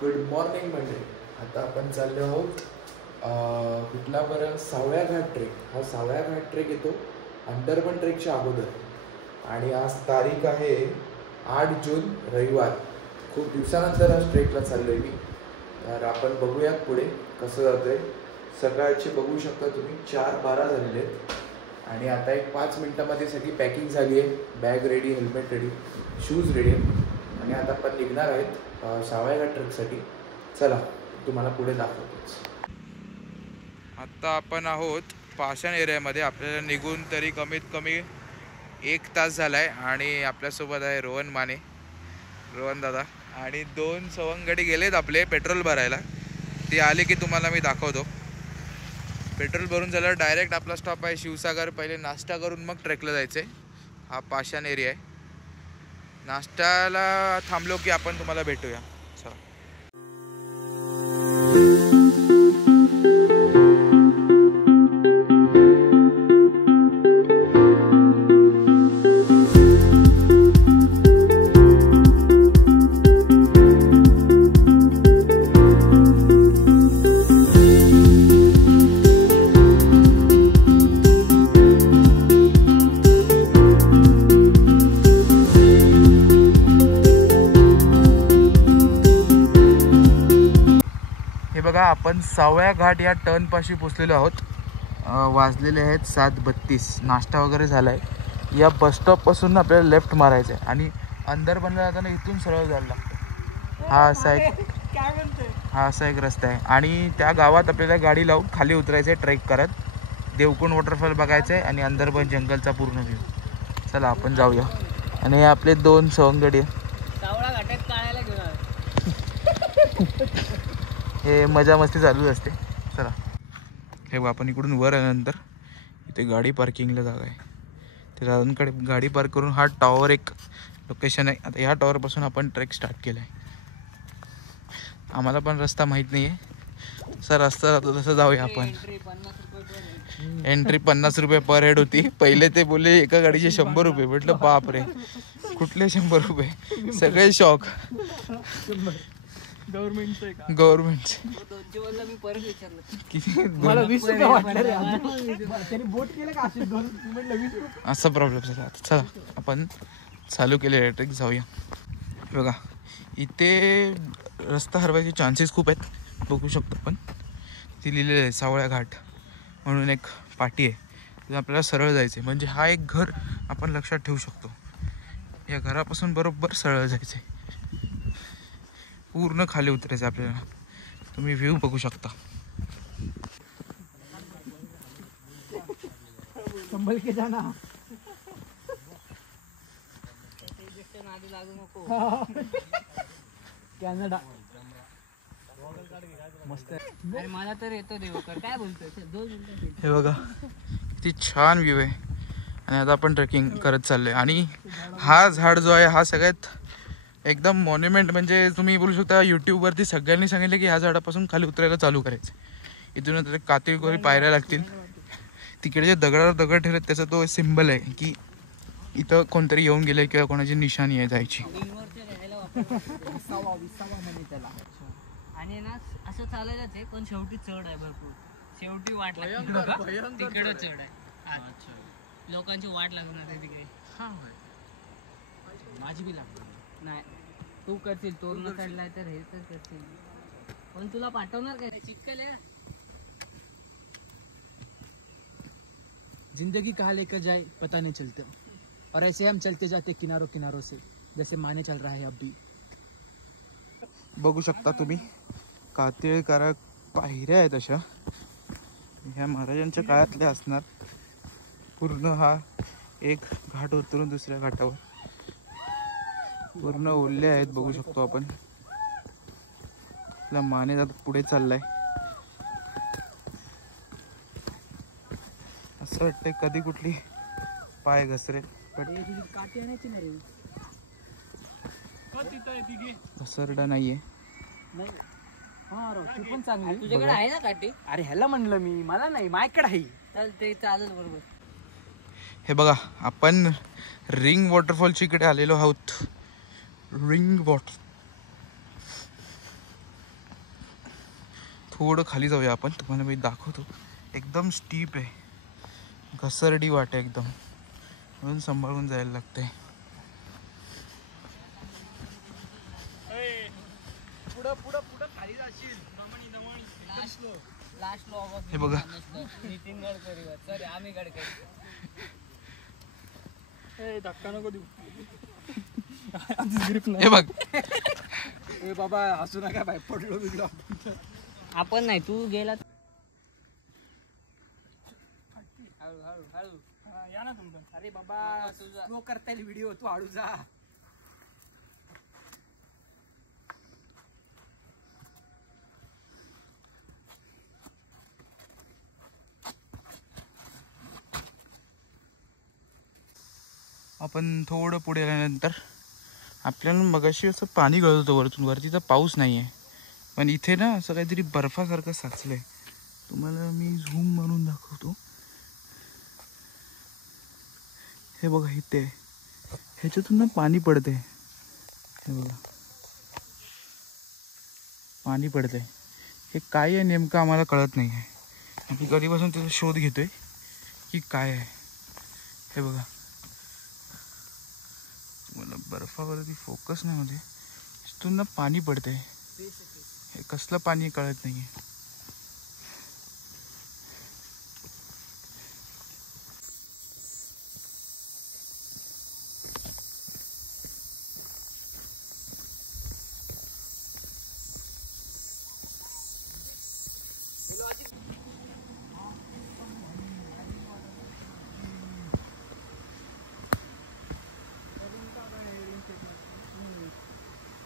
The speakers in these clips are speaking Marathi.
गुड मॉर्निंग म्हणजे आता आपण चाललो आहोत कुठला बरं सावळ्या घाट ट्रेक. हा सावळ्या घाट ट्रेक येतो अंडरबन ट्रेकच्या अगोदर आणि आज तारीख आहे 8 जून रविवार. खूप दिवसानंतर आज ट्रेकला चाललो आहे मी. तर आपण बघूयात पुढे कसं जातं आहे. सकाळचे बघू शकता तुम्ही 4:12 झालेले आहेत आणि आता एक 5 मिनटामध्ये सगळी पॅकिंग झाली आहे. Bag ready, helmet ready, shoes ready आहेत आणि आता आपण निघणार आहेत सावळ्या घाट ट्रेकसाठी. चला तुम्हाला पुढे दाखवतोच. आत्ता आपण आहोत पाषाण एरियामध्ये. आपल्याला निघून तरी कमीत कमी 1 तास झाला आहे आणि आपल्यासोबत आहे रोहन माने, रोहन दादा आणि 2 सवंगडी गेलेत आपले पेट्रोल भरायला. ती आली की तुम्हाला मी दाखवतो. पेट्रोल भरून झाल्यावर डायरेक्ट आपला स्टॉप आहे शिवसागर. पहिले नाश्ता करून मग ट्रेकला जायचं आहे. हा पाषाण एरिया आहे. नाश्त्याला थांबलो की आपण तुम्हाला भेटूया. चला. आपण सावळ्या घाट या टर्नपाशी पोचलेलो आहोत. वाजलेले आहेत 7:32. नाश्ता वगैरे झाला आहे. या बसस्टॉपपासून आपल्याला लेफ्ट मारायचं आहे आणि अंदरबनला जाताना इथून सरळ जायला लागतं. हा असा एक रस्ता आहे आणि त्या गावात आपल्याला गाडी लावून खाली उतरायचं आहे ट्रेक करत. देवकुंड वॉटरफॉल बघायचं आहे आणि अंदरबन जंगलचा पूर्ण व्ह्यू. चला आपण जाऊया. आणि हे आपले 2 सवंगडी सावळा घाटात काढायला घेऊन हे मजा मस्ती चालू असते. चला हे आपण इकडून वर आल्यानंतर इथे गाडी पार्किंगला जागा आहे. ते दादांकडे गाडी पार्क करून हा टॉवर एक लोकेशन आहे. आता ह्या टॉवरपासून आपण ट्रेक स्टार्ट केला आहे. आम्हाला पण रस्ता माहीत नाही आहे. जसा रस्ता जातो तसं जाऊया आपण. एंट्री 50 रुपये पर हेड होती. पहिले ते बोलले एका गाडीचे 100 रुपये. म्हटलं बाप रे कुठले 100 रुपये, सगळे शॉक. गव्हर्नमेंटचे असा प्रॉब्लेम झाला. चला आपण चालू केले ट्रेक, जाऊया. बघा इथे रस्ता हरवायचे चान्सेस खूप आहेत. बघू शकतो आपण ती लिहिलेलं आहे सावळ्या घाट म्हणून एक पाटी आहे. तिथे आपल्याला सरळ जायचं आहे. म्हणजे हा एक घर आपण लक्षात ठेवू शकतो. या घरापासून बरोबर सरळ जायचं आहे. पूर्ण खाली उतरायचं आपल्याला. तुम्ही व्ह्यू बघू शकता. संभल के जाना. कॅनडा मस्त आहे. मला तर येतो देवकर काय बोलतोय. हे बघा किती छान व्ह्यू आहे. आणि आता आपण ट्रेकिंग करत चाललोय. आणि हा झाड जो आहे हा सगळ्यात एकदम मॉन्युमेंट. म्हणजे तुम्ही बोलू शकता यूट्यूबवरती सगळ्यांनी सांगितलं की ह्या झाडापासून खाली उतरायला चालू करायचं. इथून तर कातळी पायऱ्या लागतील. तिकडे जे दगडावर दगड ठेवलेत त्याचा तो सिम्बल आहे की इथं कोणतरी येऊन गेलंय किंवा कोणाची निशाणी आहे जायची. आणि ना असं चालायलाच आहे पण शेवटी चढ आहे भरपूर. शेवटी वाट लागते तिकडं चढ आहे. लोकांची वाट लागणार आहे तिकडे. हा माझी बी लागणार नाही. तू करशील तोरण चढलाय तर हे तर करशील पण तुला पाठवणार काय. चिटकल जिंदगी कहाँ लेकर जाए पता नहीं चलता और ऐसे हम चलते जाते किनारों किनारों से जैसे माने चल रहा है अब भी. बघू शकता तुम्ही कातळकारक पायऱ्या आहेत अशा. ह्या महाराजांच्या काळातल्या असणार. पूर्ण हा एक घाट उतरून दुसऱ्या घाटावर पूर्ण ओढले आहेत. बघू शकतो आपण. आपला माने जात पुढे चाललाय. असं वाटतंय कधी कुठली पाय घसरेल. घसरडा नाहीये. पण चांगली तुझ्याकडे आहे ना काठी. अरे ह्याला म्हणलं मी, मला नाही माझ्याकडे आहे. चालते चालेल बरोबर. हे बघा आपण रिंग वॉटरफॉलच्या इकडे आलेलो आहोत. रिंग वॉटर थोडं खाली जाऊया आपण, तुम्हाला मी दाखवतो. एकदम स्टीप आहे, घसरडी वाट आहे एकदम, म्हणून सांभाळून जायला लागतंय. हे बघा, नितीन गडकरीवर सॉरी आम्ही गडकरी. धक्का नको देऊ. हे बघ ए बाबा हसू नका बाय, पडलो बिडलो आपण नाही, तू गेला. हळू हळू हळू या ना तुमचं. अरे बाबा स्लो करता येईल व्हिडिओ, तू हळू जा. आपण थोडं पुढे आल्यानंतर आपल्याला मगाशी असं पाणी गळत होतं वरतून. वरतीचा पाऊस नाही आहे, पण इथे ना असं काहीतरी बर्फासारखं साचलंय. तुम्हाला मी झूम मारून दाखवतो. हे बघा इथे, ह्याच्यातून ना पाणी पडते. हे बघा पाणी पडते. हे काय आहे नेमकं आम्हाला कळत नाही आहे. आम्ही कधीपासून त्याचा शोध घेतोय की काय आहे. हे बघा, मला बर्फावरती फोकस नाही मध्ये, इथून ना पाणी पडते. हे कसलं पाणी कळत नाहीये.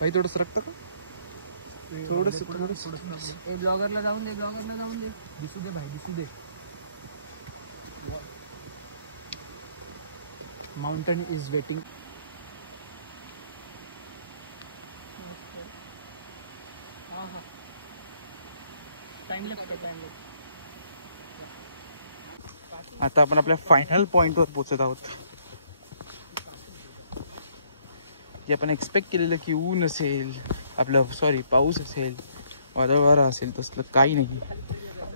भाई थोडं सरकतं का? थोडं ब्लॉगरला जाऊन दे, ब्लॉगरला जाऊन दे. दिसू दे भाई, दिसू दे. Mountain is waiting. टाइम लागतो, टाइम लागतो. आता आपण आपल्या फायनल पॉइंटवर पोहोचत आहोत. जे आपण एक्सपेक्ट केलेलं की ऊन असेल, आपलं सॉरी पाऊस असेल, वादळ वारा असेल, तसलं काही नाही.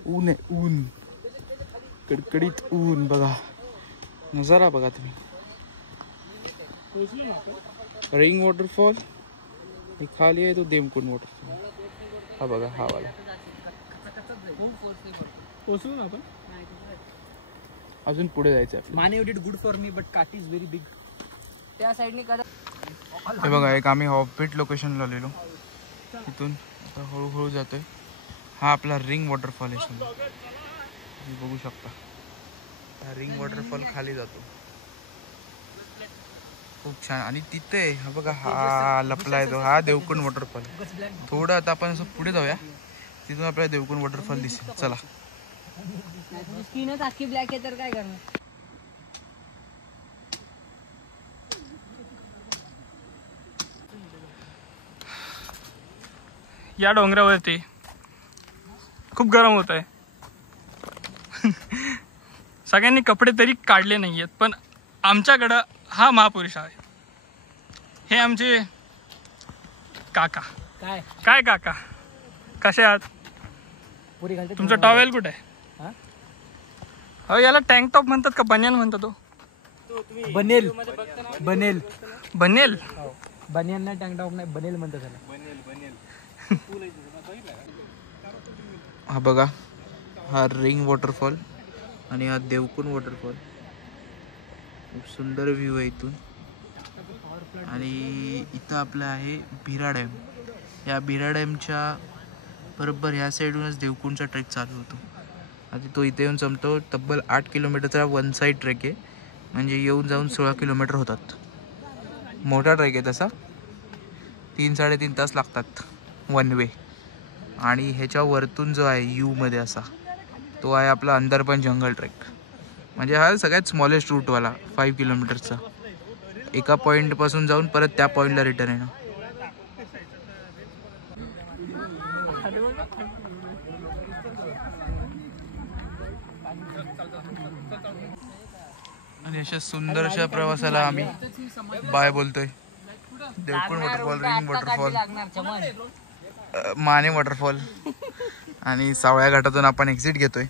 ऊन आहे, ऊन, कडकडीत ऊन. बघा नजारा बघा तुम्ही. रेन वॉटरफॉल हे खाली आहे, तो देवकुंड वॉटरफॉल. हा बघा, हा वाला. पोचू ना आपण. अजून पुढे जायचं आहे. Mane did good for me, but काठी इज व्हेरी बिग. त्या साईडने कदा. हे बघा, एक आम्ही ऑफबीट लोकेशनला आलेलो. तिथून आता हळूहळू जातोय. हा आपला रिंग वॉटरफॉल आहे समोर, तुम्ही बघू शकता. हा रिंग वॉटरफॉल खाली जातो, खूप छान. आणि तिथे हा बघा, हा लपला आहे तो, हा देवकुंड वॉटरफॉल. थोडं आता आपण असं पुढे जाऊया, तिथून आपल्याला देवकुंड वॉटरफॉल दिसेल. चला. स्किनच अख्खी ब्लॅक आहे तर काय करणार. या डोंगरावरती खूप गरम होत आहे. सगळ्यांनी कपडे तरी काढले नाही आहेत, पण आमच्याकडं हा महापुरुष आहे. हे आमचे काका. काय काय काका, कसे आहात? पुरी घालते. तुमचा टॉवेल कुठे आहे? हा? हो, याला टँक टॉप म्हणतात का बनियान म्हणतात? तो बनेल. बनेल. बनेल. बनियान नाही, टँक टॉप नाही, बनेल म्हणतात त्याला. हा बघा, हा रिंग वॉटरफॉल आणि हा देवकुंड वॉटरफॉल. खूप सुंदर व्ह्यू आहे इथून. आणि इथं आपलं आहे भिरा डॅम. या भिरा डॅमच्या बरोबर ह्या साईडूनच देवकुंडचा ट्रेक चालू होतो. आता तो इथे येऊन संपतो. तब्बल 8 किलोमीटरचा वन साईड ट्रेक आहे, म्हणजे येऊन जाऊन 16 किलोमीटर होतात. मोठा ट्रेक आहे तसा. 3-3.5 तास लागतात वन वे. आणि ह्याच्या वरतून जो आहे यूमध्ये असा, तो आहे आपला अंदरपन जंगल ट्रेक. म्हणजे हा सगळ्यात स्मॉलेस्ट रूटवाला 5 किलोमीटरचा. एका पॉईंटपासून जाऊन परत त्या पॉईंटला रिटर्न येणं. आणि अशा सुंदरशा प्रवासाला आम्ही बाय बोलतोय. देवकुंड वॉटरफॉल, रिंग वॉटरफॉल, लागणार चमन. माने वॉटरफॉल आणि सावळ्या घाटातून आपण एक्झिट घेतोय.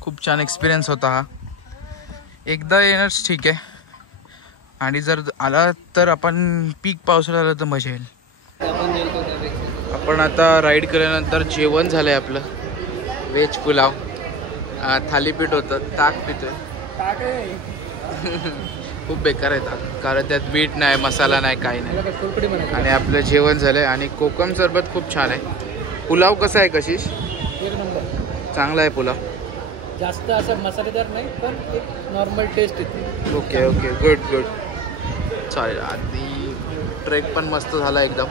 खूप छान एक्सपिरियन्स होता हा. एकदा येणंच ठीक आहे, आणि जर आला तर आपण पीक पावसाळ्यात आला तर मजा येईल. आपण आता राईड केल्यानंतर जेवण झालंय आपलं. व्हेज पुलाव, थालीपीठ होतं, ताक पितोय. खूप बेकार आहे ताक, कारण त्यात मीठ नाही, मसाला नाही, काही नाही. आणि आपलं जेवण झालंय आणि कोकम सरबत खूप छान आहे. पुलाव कसा आहे कशिश? एक नंबर. चांगला आहे पुलाव. जास्त असं मसालेदार नाही, पण एक नॉर्मल टेस्ट येते. Okay okay, good good. चालेल. आधी ट्रेक पण मस्त झाला एकदम.